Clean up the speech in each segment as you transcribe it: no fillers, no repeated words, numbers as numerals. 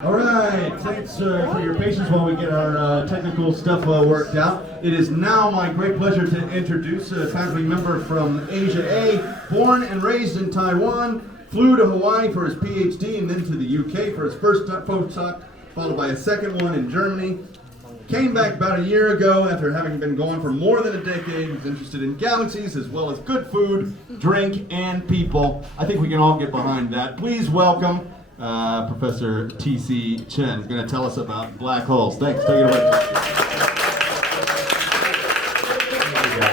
All right, thanks for your patience while we get our technical stuff worked out. It is now my great pleasure to introduce a faculty member from ASIAA, born and raised in Taiwan, flew to Hawaii for his PhD and then to the UK for his first postdoc, followed by a second one in Germany. Came back about a year ago after having been gone for more than a decade. He's interested in galaxies as well as good food, drink, and people. I think we can all get behind that. Please welcome Professor T.C. Chen is going to tell us about black holes. Thanks. Take it away.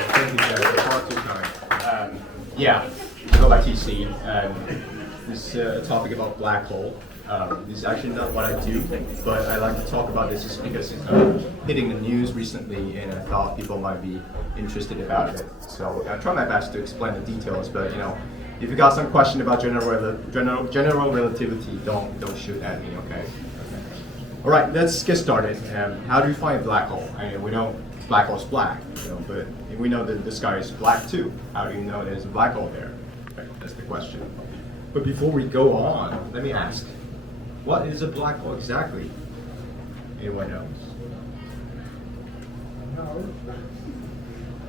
Thank you guys. Far too kind. Yeah, I go by T.C. This topic about black hole. This is actually not what I do, but I like to talk about this just because it's hitting the news recently, and I thought people might be interested about it. So I try my best to explain the details, but if you got some question about general relativity, don't shoot at me, okay? All right, let's get started. How do you find a black hole? I mean, we know black hole's black, but we know that the sky is black too. How do you know there's a black hole there? Okay, that's the question. But before we go on, let me ask, what is a black hole exactly? Anyone knows? No.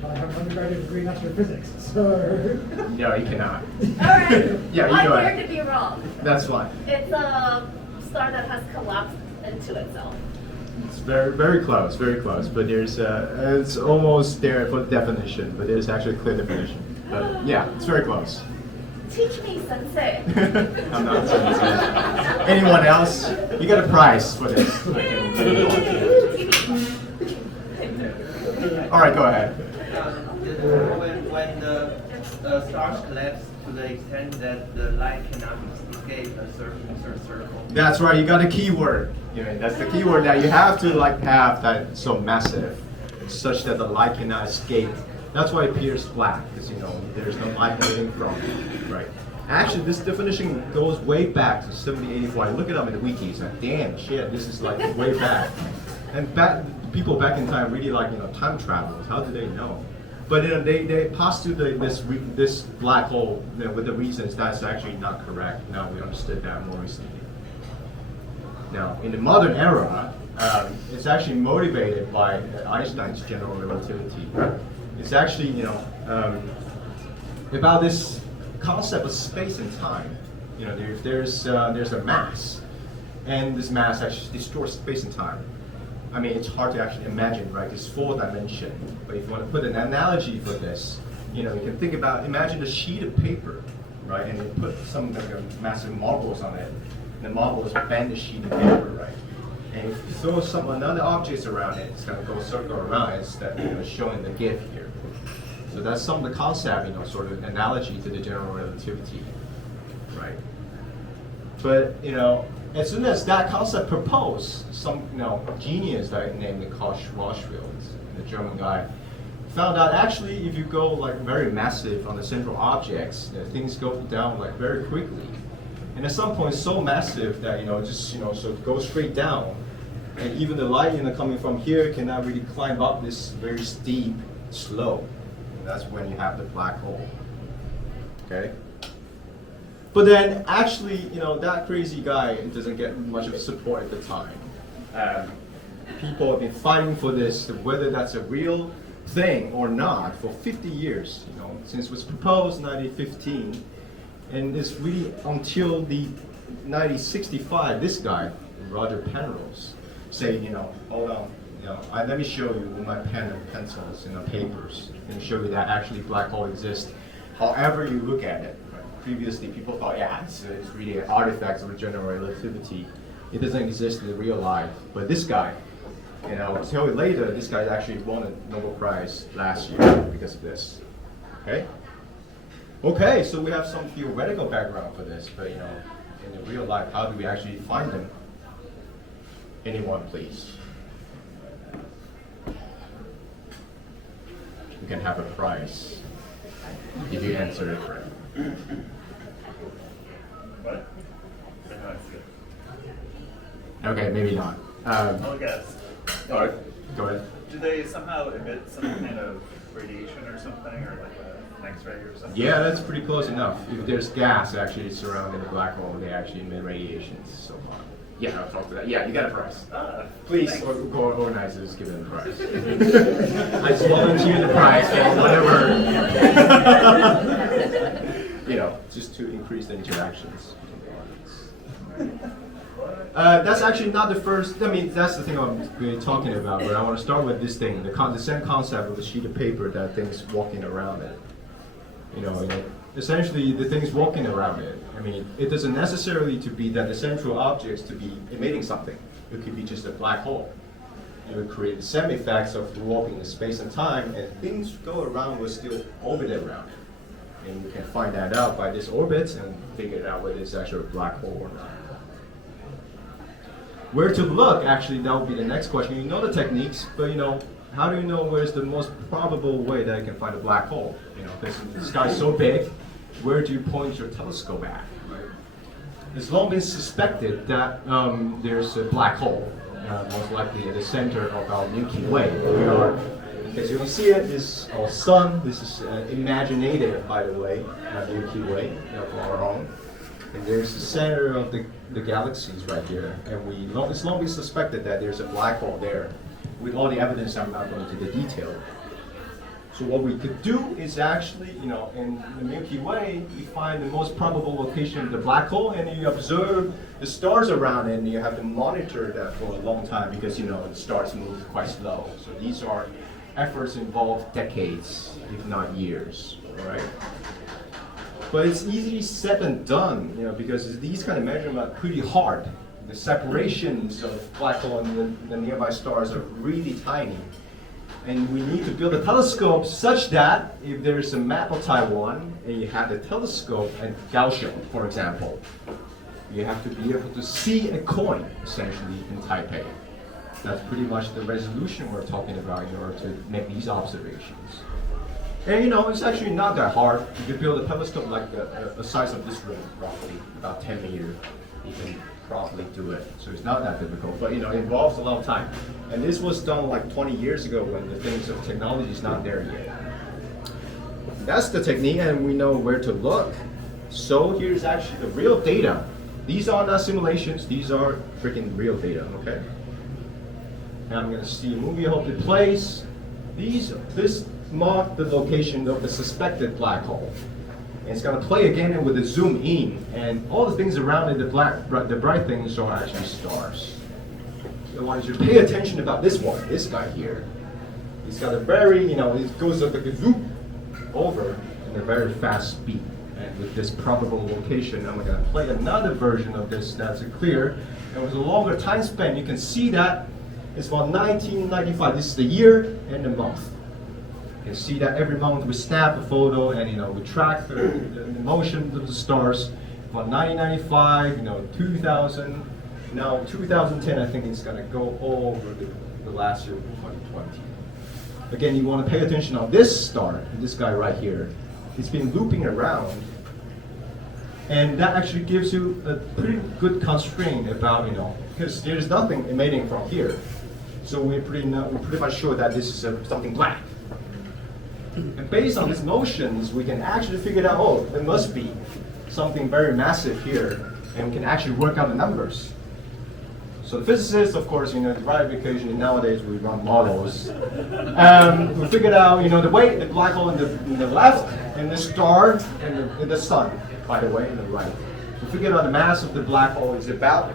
I have an undergraduate degree in astrophysics, so... No, you cannot. Alright, Yeah, you I go dare ahead. to be wrong. That's fine. It's a star that has collapsed into itself. It's very, very close, but there's, it's almost there for the definition, but there's actually a clear definition. But yeah, it's very close. Teach me, sensei. I'm not sensei. Anyone else? You got a prize for this. All right, go ahead. When the stars collapse to the extent that the light cannot escape a certain circle. That's right. You got a keyword. That's the keyword that you have to have that so massive, such that the light cannot escape. That's why it appears black, because there's no light coming from it, right? Actually, this definition goes way back to 1784. I look it up in the wiki. It's like, damn shit, this is like way back. And people back in time really like time travelers. How do they know? But they postulate this black hole with the reasons that's actually not correct. Now we understood that more recently. Now in the modern era, it's actually motivated by Einstein's general relativity. It's actually about this concept of space and time. There's a mass, and this mass actually distorts space and time. I mean, it's hard to actually imagine, right? It's 4 dimension. But if you want to put an analogy for this, you can think about, imagine a sheet of paper, right? And you put some massive marbles on it. And the marbles bend the sheet of paper, right? And if you throw some another objects around it, it's going to go circle around. It's that showing the GIF here. So that's some of the concept, sort of analogy to the general relativity, right? But as soon as that concept proposed, some genius that I named Karl Schwarzschild, the German guy, found out actually if you go very massive on the central objects, things go down very quickly. And at some point so massive that so it goes straight down, and even the light coming from here cannot really climb up this very steep slope. And that's when you have the black hole. Okay. But then, actually, that crazy guy doesn't get much of support at the time. People have been fighting for this, whether that's a real thing or not, for 50 years. Since it was proposed in 1915, and it's really until the 1965. This guy, Roger Penrose, saying, hold on, let me show you with my pen and pencils and papers, and show you that actually black hole exists. However you look at it. Previously, people thought, yeah, it's really an artifact of general relativity. It doesn't exist in real life. But this guy, I'll tell you later, this guy actually won a Nobel Prize last year because of this. Okay? Okay, so we have some theoretical background for this, but in the real life, how do we actually find them? Anyone, please? You can have a prize if you answer it correctly. What? No, it's good. Okay, maybe not. I'll guess. All right, go ahead. Do they somehow emit some kind of radiation or something, or like an X-ray or something? Yeah, that's pretty close enough. If there's gas actually surrounding the black hole, they actually emit radiations so far. Yeah, I'll talk to that. Yeah, you got a prize. Please, Thanks. organizers, give them a prize. I just volunteer the prize and whatever. Just to increase the interactions between the audience. That's actually not the first. I mean, that's the thing I'm really talking about. But I want to start with this thing, the same concept of a sheet of paper that thing's walking around it. Essentially, the thing's walking around it. I mean, it doesn't necessarily to be that the central objects to be emitting something. It could be just a black hole. It would create the same effects of warping the space and time, and things go around will still orbit around it. And you can find that out by this orbit and figure out whether it's actually a black hole or not. Where to look, actually, that would be the next question. You know the techniques, but how do you know where's the most probable way that you can find a black hole? Because the sky's so big, where do you point your telescope at? Right? It's long been suspected that there's a black hole, most likely at the center of our Milky Way. As you can see it, this is our sun. This is imaginative, by the way, Milky Way of our own. And there's the center of the galaxies right here. And it's long been suspected that there's a black hole there. With all the evidence, I'm not going into the detail. So what we could do is actually, in the Milky Way, you find the most probable location of the black hole, and you observe the stars around it, and you have to monitor that for a long time because, the stars move quite slow. So these are efforts involve decades, if not years, all right? But it's easily said and done, because these kind of measurements are pretty hard. The separations of black hole and the nearby stars are really tiny. And we need to build a telescope such that if there's a map of Taiwan and you have the telescope at Kaohsiung, for example, you have to be able to see a coin, essentially, in Taipei. That's pretty much the resolution we're talking about in order to make these observations. And it's actually not that hard. You could build a telescope like the size of this room, roughly, about 10 meters. You can probably do it. So it's not that difficult, but it involves a lot of time. And this was done like 20 years ago when the things of technology is not there yet. That's the technique, and we know where to look. So here's actually the real data. These are not simulations, these are freaking real data, okay? And I'm gonna see a movie, I hope it plays. This marks the location of the suspected black hole. And it's going to play again with a zoom in, and all the things around it, the bright things are actually stars. So I want you to pay attention about this guy here. He's got a very, it goes up like a zoop over in a very fast speed. And with this probable location, I'm going to play another version of this that's clear. And with a longer time span, you can see that it's about 1995. This is the year and the month. You can see that every month we snap a photo and we track the motion of the stars. From 1995, 2000, now 2010, I think it's going to go all over the last year, 2020. Again, you want to pay attention on this star, this guy right here. It's been looping around, and that actually gives you a pretty good constraint about because there's nothing emitting from here, so we're pretty much sure that this is something black. And based on these motions, we can actually figure out, oh, there must be something very massive here, and we can actually work out the numbers. So the physicists, of course, the right equation, nowadays we run models. We figured out, the weight, the black hole in the left, and the star in the sun, by the way, in the right. We figured out the mass of the black hole is about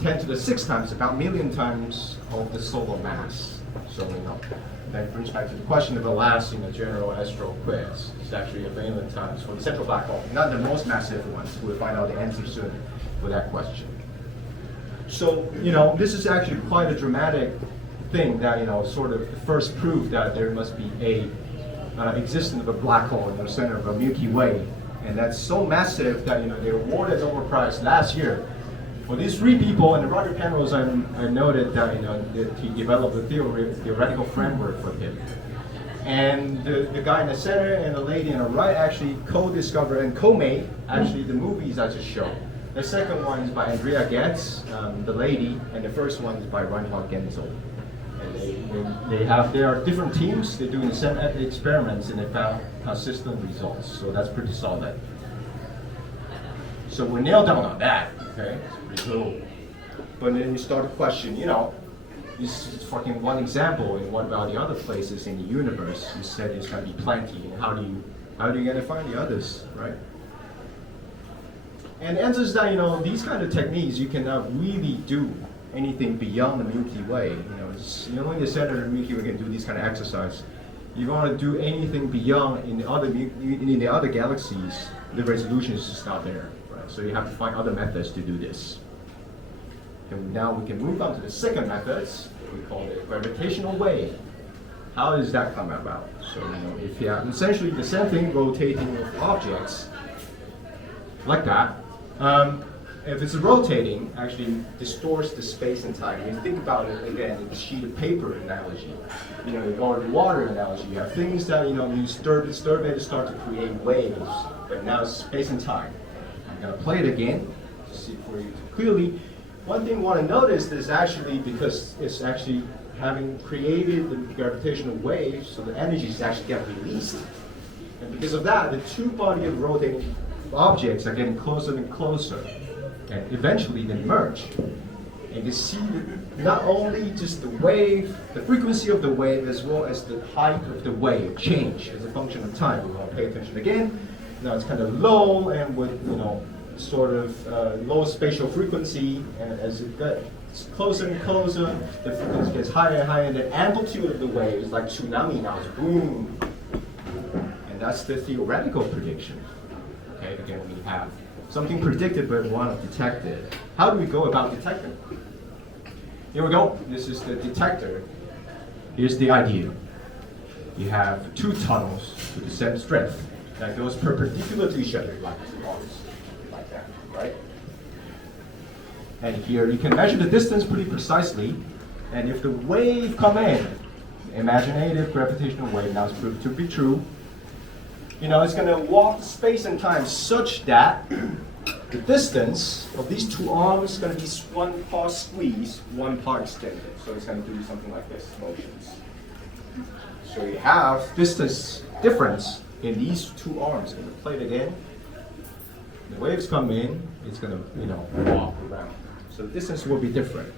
10 to the 6 times, about a million times of the solar mass. So that brings back to the question of the last general astro quiz. It's actually a million times for the central black hole, not the most massive ones. We'll find out the answer soon for that question. So this is actually quite a dramatic thing that sort of first proved that there must be a existence of a black hole in the center of a Milky Way, and that's so massive that they awarded Nobel Prize last year. For these 3 people, and Roger Penrose, I noted that that he developed a theoretical framework for him. And the guy in the center and the lady on the right actually co-discovered and co-made actually the movies I just showed. The second one is by Andrea Getz, the lady, and the first one is by Reinhard Genzel. And there are different teams. They're doing the same experiments, and they found consistent results. So that's pretty solid. So we're nailed down on that, okay? It's pretty cool. But then you start to question, this is fucking one example, and what about the other places in the universe? You said there's gonna be plenty, and how do you gonna find the others, right? And the answer is that, these kind of techniques, you cannot really do anything beyond the Milky Way. It's only the center of the Milky Way can do these kind of exercise. If you want to do anything beyond in the other galaxies, the resolution is just not there, right? So you have to find other methods to do this. And now we can move on to the second method. We call it gravitational wave. How does that come about? So if you have essentially the same thing rotating with objects like that. If it's rotating, actually distorts the space and time. When you think about it again, in the sheet of paper analogy, or the water analogy, you have things that when you disturb it, start to create waves. But now it's space and time. I'm gonna play it again to see for you clearly. One thing you want to notice is actually because it's actually having created the gravitational wave, so the energy is actually getting released. And because of that, the two bodies of rotating objects are getting closer and closer. And eventually they merge. And you see not only just the wave, the frequency of the wave, as well as the height of the wave change as a function of time. We want to pay attention again. Now it's kind of low and with sort of low spatial frequency, and as it gets closer and closer, the frequency gets higher and higher, and the amplitude of the wave is like tsunami now, it's boom. And that's the theoretical prediction. Okay, again, we have something predicted, but we want to detect it. How do we go about detecting it? Here we go. This is the detector. Here's the idea. You have two tunnels with the same strength that goes perpendicular to each other, like two arms, like that, right? And here you can measure the distance pretty precisely. And if the wave come in, imaginative gravitational wave, now it's proved to be true, it's going to walk space and time such that the distance of these two arms is going to be one part squeezed, one part extended. So it's going to do something like this, motions. So you have distance difference in these two arms. I'm going to play it again. The waves come in, it's going to walk around. So the distance will be different.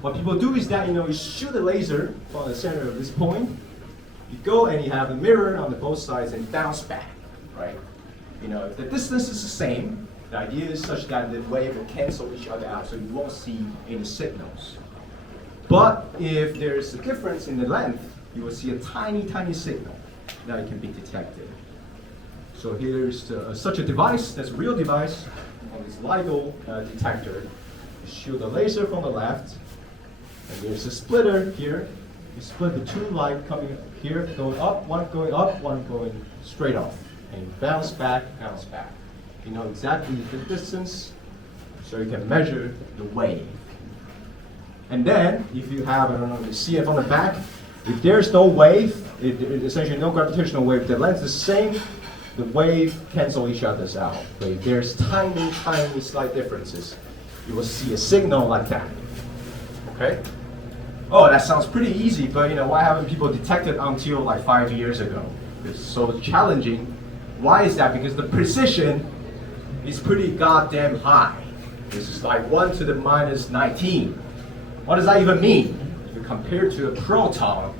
What people do is that you shoot a laser from the center of this point. You go and you have a mirror on the both sides and bounce back, right? If the distance is the same, the idea is such that the wave will cancel each other out, so you won't see any signals. But if there's a difference in the length, you will see a tiny, tiny signal that can be detected. So here's such a device, that's a real device, on this LIGO detector. You shoot a laser from the left, and there's a splitter here. You split the two light coming here, going up, one going straight off. And you bounce back, bounce back. You know exactly the distance, so you can measure the wave. And then, if you have, the CF on the back, if there's no wave, essentially no gravitational wave, the length is the same, the wave cancel each other's out. But if there's tiny, tiny slight differences, you will see a signal like that. Okay? Oh, that sounds pretty easy, but why haven't people detected until like 5 years ago? It's so challenging. Why is that? Because the precision is pretty goddamn high. This is like 1 to the minus 19. What does that even mean? If you compare to a proton,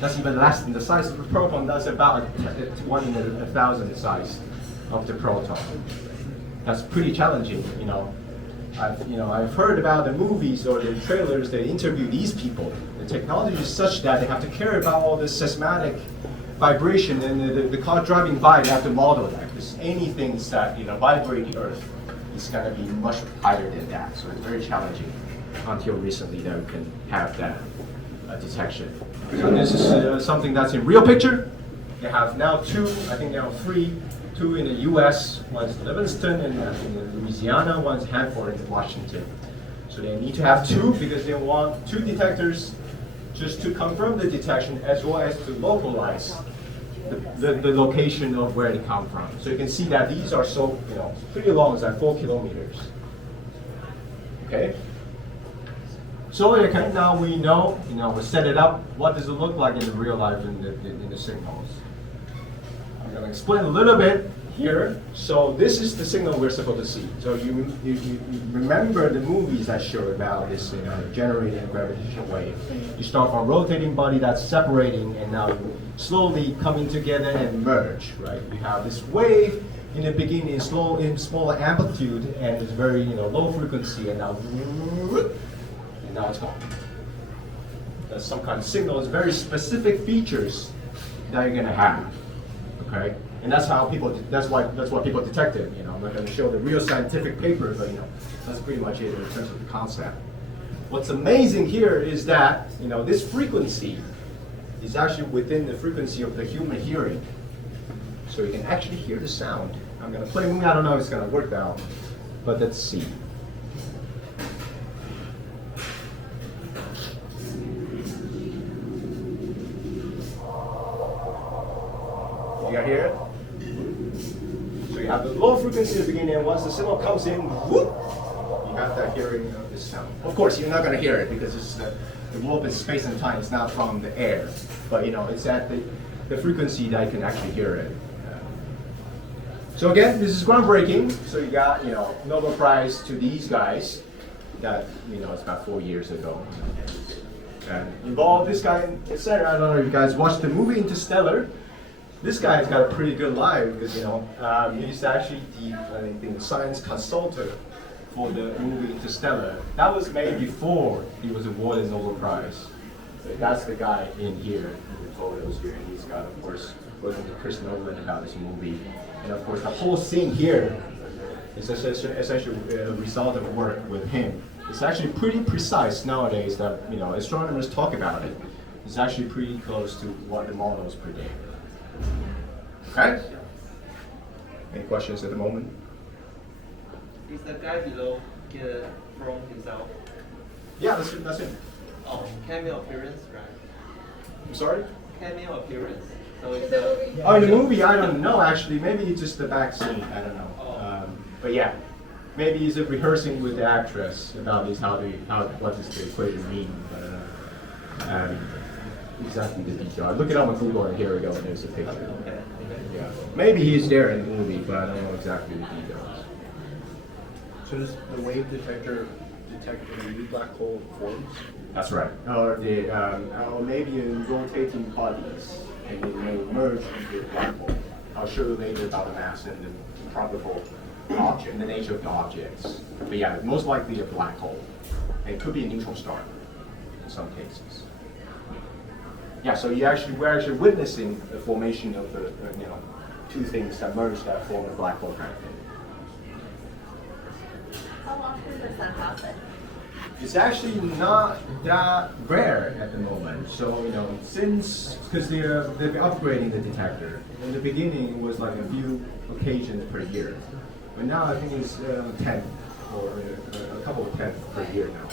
that's even less than the size of a proton. That's about 1 in 1,000 size of the proton. That's pretty challenging, I've heard about the movies or the trailers. They interview these people. The technology is such that they have to care about all this seismic vibration, and the car driving by, they have to model that, because anything that vibrate the Earth is going to be much higher than that. So it's very challenging until recently that we can have that detection. So this is something that's in real picture. They have now 2, I think now 3. 2 in the U.S., one's Livingston in Louisiana, one's Hanford in Washington. So they need to have 2 because they want 2 detectors just to confirm the detection as well as to localize the location of where they come from. So you can see that these are so pretty long, it's like 4 kilometers. Okay. So now we know, we set it up. What does it look like in the real life in the signals? I'm going to explain a little bit here. So this is the signal we're supposed to see. So you remember the movies I showed about this, generating a gravitational wave. You start from rotating body that's separating, and now you slowly coming together and merge, right? You have this wave in the beginning, in smaller amplitude, and it's very low frequency, and now it's gone. That's some kind of signal. It's very specific features that you're gonna have. Okay, and that's how people. That's what people detect it. I'm not going to show the real scientific paper, but that's pretty much it in terms of the concept. What's amazing here is that this frequency is actually within the frequency of the human hearing, so you can actually hear the sound. I'm going to play. I don't know if it's going to work now, but let's see. You got hear it? So you have the low frequency at the beginning, and once the signal comes in, whoop, you have that hearing of this sound. Of course, you're not going to hear it because it's the warp in space and time. It's not from the air, but it's at the frequency that you can actually hear it. So again, this is groundbreaking. So you got Nobel Prize to these guys. That it's about 4 years ago. And involved this guy in the center. I don't know if you guys watched the movie Interstellar. This guy's got a pretty good life because he's actually the science consultant for the movie Interstellar. That was made before he was awarded the Nobel Prize. So that's the guy in here in the photos here, and he's got, of course, working with Chris Nolan about this movie. And of course, the whole scene here is essentially a result of work with him. It's actually pretty precise nowadays that astronomers talk about it. It's actually pretty close to what the models predict. Okay? Any questions at the moment? Is the guy below from himself? Yeah, that's him. Oh, cameo appearance, right? I'm sorry? Cameo appearance. So it's a. Oh, in the movie, I don't know actually. Maybe it's just the back scene. I don't know. But yeah, maybe he's rehearsing with the actress about this, what does the equation mean. But, exactly the detail. Look it up on Google, and here we go. There's a picture. Okay. Yeah. Maybe he's there in the movie, but I don't know exactly the details. So does the wave detector detect any new black hole forms? That's right. Or maybe in rotating bodies, and it may merge into a black hole. I'll show you later about the mass and the probable object, and the nature of the objects. But yeah, most likely a black hole. And it could be a neutron star in some cases. Yeah, so we're actually witnessing the formation of the two things that merge that form a black hole kind of thing. How often does that happen? It's actually not that rare at the moment. So since because they're upgrading the detector. In the beginning, it was like a few occasions per year, but now I think it's 10 or a couple of 10 per year now.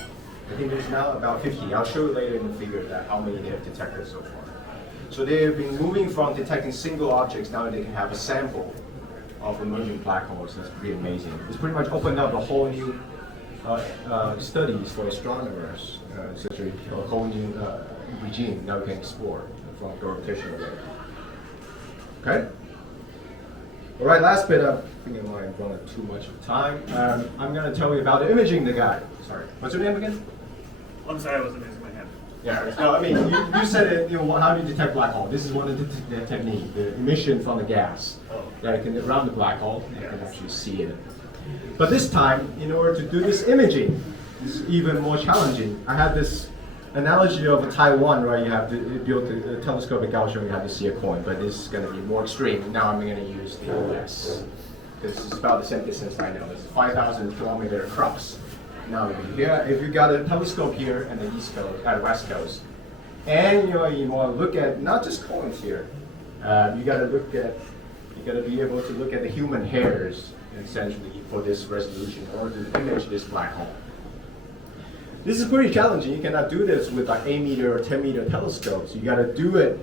I think there's now about 50. I'll show you later in the figure that how many they have detected so far. So they've been moving from detecting single objects, now they can have a sample of emerging black holes. That's pretty amazing. It's pretty much opened up a whole new studies for astronomers, such a whole new regime now we can explore from gravitational wave. Okay? All right, last bit. I think I might have run too much time. I'm going to tell you about the imaging the guy. Sorry. What's your name again? I'm sorry, I wasn't raising my hand. Yeah, no, I mean, you said it, how do you detect black hole? This is one of the technique, the emission from the gas. That can, around the black hole, you can actually see it. But this time, in order to do this imaging, it's even more challenging. I had this analogy of Taiwan, right? You have to build a telescope in Kaohsiung, you have to see a coin, but this is going to be more extreme. Now I'm going to use the OS, because it's about the same distance I know. It's 5,000 kilometer across. Now, if you got a telescope here and the east coast, west coast, and you want to look at not just coins here, you got to be able to look at the human hairs essentially for this resolution, or to image this black hole. This is pretty challenging. You cannot do this with like 8 meter or 10 meter telescopes. You got to do it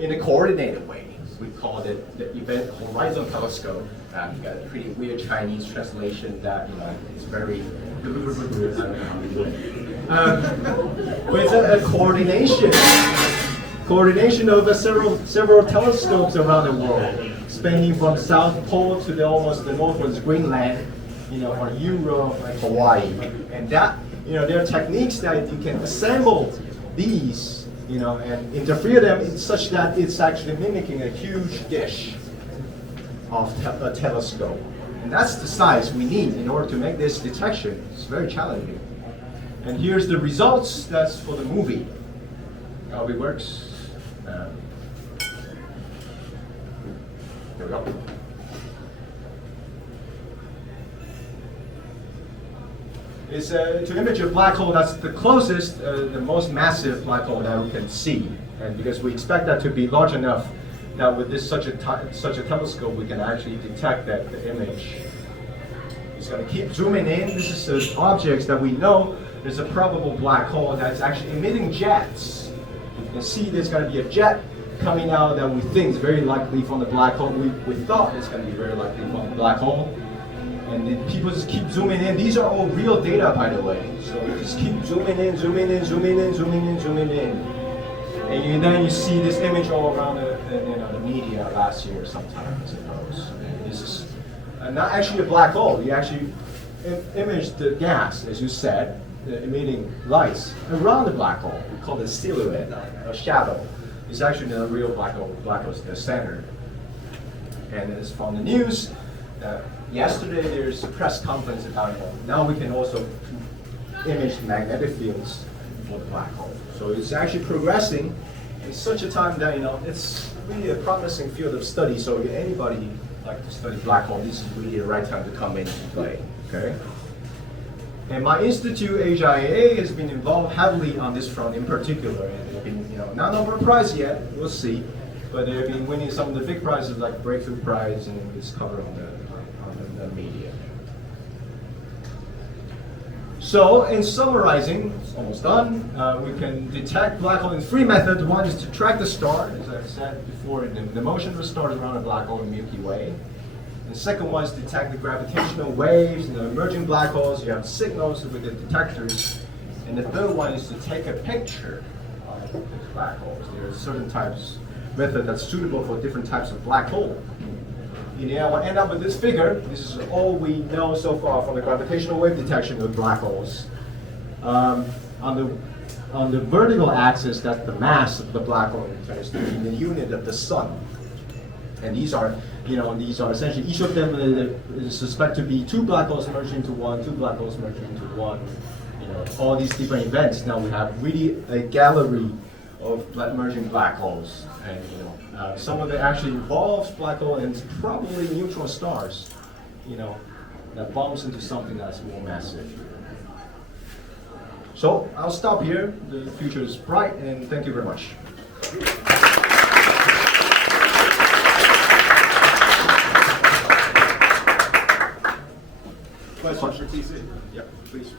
in a coordinated way. We call it the Event Horizon Telescope. You got a pretty weird Chinese translation that is very. I don't know how to do it. But it's a coordination of several telescopes around the world spanning from South Pole to the almost the northwest Greenland, or Europe and Hawaii. And that, there are techniques that you can assemble these, and interfere them in such that it's actually mimicking a huge dish of a telescope. And that's the size we need in order to make this detection. It's very challenging. And here's the results. That's for the movie. How it works. There we go. It's to image a black hole that's the closest, the most massive black hole that we can see. And because we expect that to be large enough that with this such a telescope we can actually detect that the image. It's going to keep zooming in. This is objects that we know there's a probable black hole that's actually emitting jets. You can see there's going to be a jet coming out that we think is very likely from the black hole. We thought it's going to be very likely from the black hole. And then people just keep zooming in. These are all real data, by the way. So you just keep zooming in, zooming in, zooming in, zooming in, zooming in. And then you see this image all around the media last year sometime, I suppose. And this is not actually a black hole. You actually image the gas, as you said, the emitting lights around the black hole. We call it a silhouette, a shadow. It's actually not a real black hole. Black hole is the center. And it's from the news. Yesterday there's a press conference about now we can also image magnetic fields for the black hole. So it's actually progressing in such a time that it's really a promising field of study. So if anybody like to study black hole, this is really the right time to come in and play. Okay. And my institute, ASIAA, has been involved heavily on this front in particular, and they've been not number a prize yet. We'll see, but they've been winning some of the big prizes like Breakthrough Prize, and it's covered on the media. So, in summarizing, it's almost done. We can detect black hole in three methods. One is to track the star, as I said before, the motion of the star around a black hole in Milky Way. The second one is to detect the gravitational waves in the emerging black holes. You have signals with the detectors. And the third one is to take a picture of the black holes. There are certain types method that's suitable for different types of black hole. We'll end up with this figure. This is all we know so far from the gravitational wave detection of black holes. On the vertical axis, that's the mass of the black hole in the unit of the sun. And these are essentially, each of them is suspected to be two black holes merging into one, two black holes merging into one. All these different events. Now we have really a gallery of merging black holes, and some of it actually involves black hole and it's probably neutron stars, that bumps into something that's more massive. So I'll stop here. The future is bright, and thank you very much. Question for TC. Yeah, please.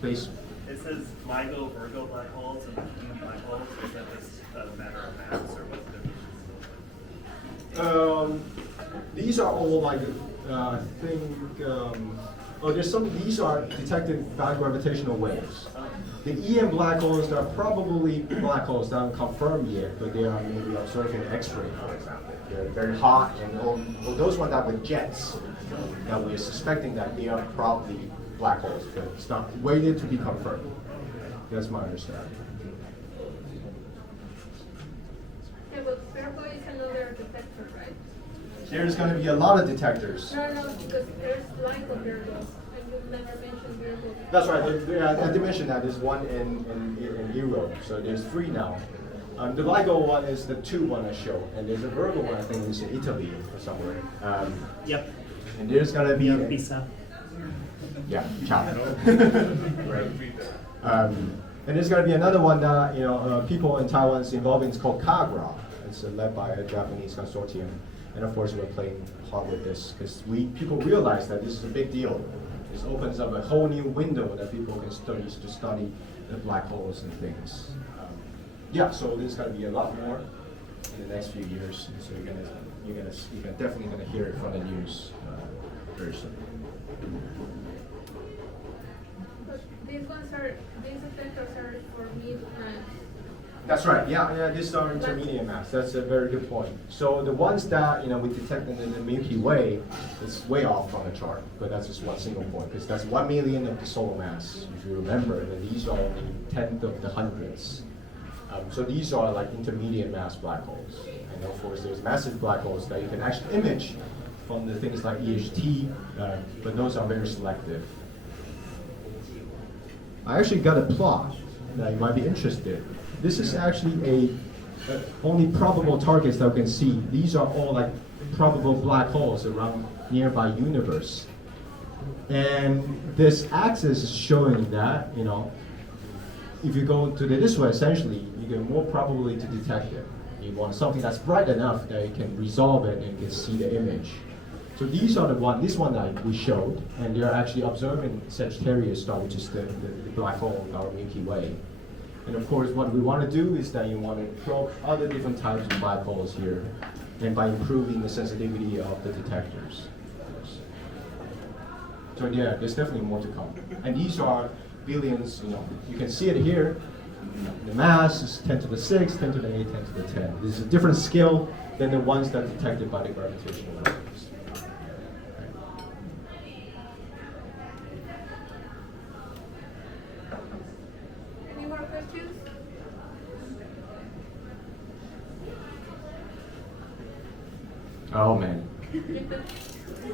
Please. It says MIGO Virgo black holes and human black holes. Is that just a matter of mass, or what's the difference? These are all like, I think, there's some, these are detected by gravitational waves. The EM black holes are probably black holes that aren't confirmed yet, but they are maybe observing X-ray, for example. They're very hot, and all those ones that with jets, that we're suspecting that they are probably black holes, but it's not waited to be confirmed. That's my understanding. Yeah, but Virgo is another detector, right? There's going to be a lot of detectors. No, because there's LIGO Virgo, and you've never mentioned Virgo. That's right. I did mention that there's one in Europe, so there's three now. The LIGO one is the two one I showed, and there's a Virgo one I think is in Italy or somewhere. Yep. And there's going to be Pizza. yeah, ciao. Right. And there's going to be another one that people in Taiwan is involved in. It's called Kagra. It's led by a Japanese consortium, and of course we're playing hard with this because people realize that this is a big deal. This opens up a whole new window that people can study the black holes and things. Yeah, so there's going to be a lot more in the next few years. So you're definitely going to hear it from the news very soon. But these detectors are for mid-range. That's right. Yeah. These are intermediate mass. That's a very good point. So the ones that we detect in the Milky Way is way off from the chart, but that's just one single point because that's 1 million of the solar mass. If you remember, that these are only 10th of the hundreds. So these are like intermediate mass black holes. And of course, there's massive black holes that you can actually image from the things like EHT, but those are very selective. I actually got a plot that you might be interested in. This is actually only probable targets that we can see. These are all like probable black holes around nearby universe. And this axis is showing that, if you go to this way, essentially, you get more probability to detect it. You want something that's bright enough that you can resolve it and you can see the image. So these are this one that we showed, and they're actually observing Sagittarius star, which is the black hole in our Milky Way. And of course, what we want to do is that you want to probe other different types of black holes here, and by improving the sensitivity of the detectors. So yeah, there's definitely more to come. And these are billions, you can see it here. The mass is 10 to the 6, 10 to the 8, 10 to the 10. This is a different scale than the ones that are detected by the gravitational waves. Any more questions? Oh man.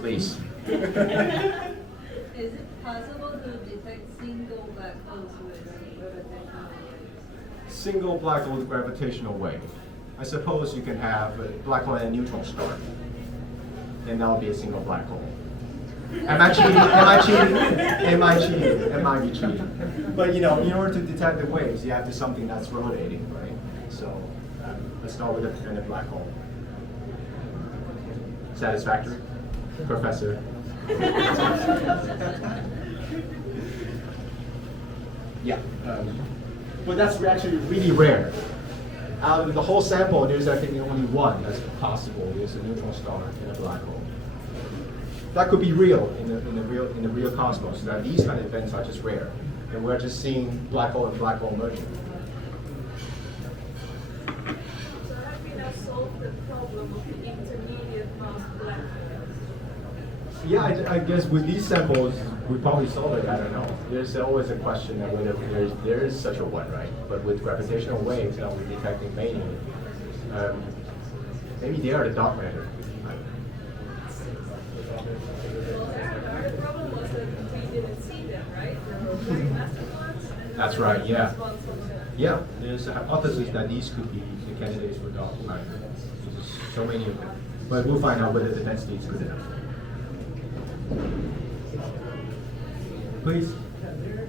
Please. Is it possible to detect single black holes with gravitational waves? Single black hole with gravitational wave. I suppose you can have a black hole and a neutron star. And that will be a single black hole. Am I cheating? Am I be cheating? But in order to detect the waves, you have to something that's rotating, right? So let's start with a black hole. Satisfactory, Professor? Yeah. But that's actually really rare. Out of the whole sample, there's I think only one that's possible. There's a neutron star in a black hole. That could be real in the real cosmos. That these kind of events are just rare, and we're just seeing black hole and black hole merging. So have we now solved the problem of the intermediate mass black holes? Yeah, I guess with these samples, we probably solved it. I don't know. There's always a question of whether there is such a one, right? But with gravitational waves, we're detecting mainly. Maybe they are the dark matter. Well, our problem was that we didn't see them, right? There were very massive ones. And That's there right, were yeah. just ones on the- Yeah, there's a hypothesis that these could be the candidates for dark matter. There's so many of them. But we'll find out whether the density is good enough. Please. Yeah, there,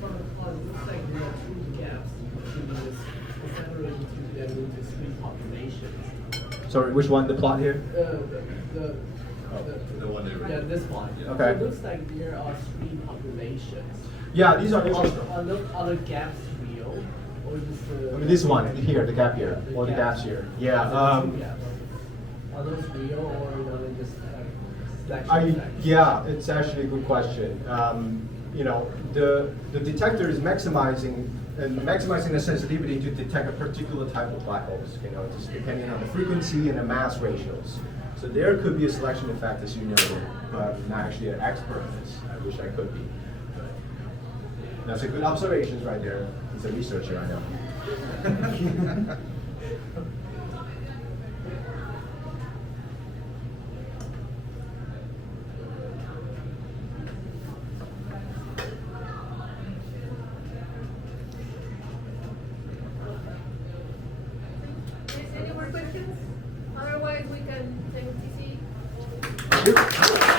looks like there are two gaps between this separating two them into three populations. Sorry, which one? The plot here? The one that Yeah, this one. Okay. So it looks like there are three populations. Yeah, these are neutron stars. Are the gaps real, or just the? I mean, this one here, the gap here, Yeah, or the gaps here. Yeah. Are those two gaps? Are those real, or are they just selection effects? Yeah, it's actually a good question. The detector is maximizing the sensitivity to detect a particular type of black holes. Just depending on the frequency and the mass ratios. So there could be a selection effect, as you know, but I'm not actually an expert in this. I wish I could be. But that's a good observation right there. He's a researcher, I know. Any more questions? Otherwise, we can thank TC. Thank you.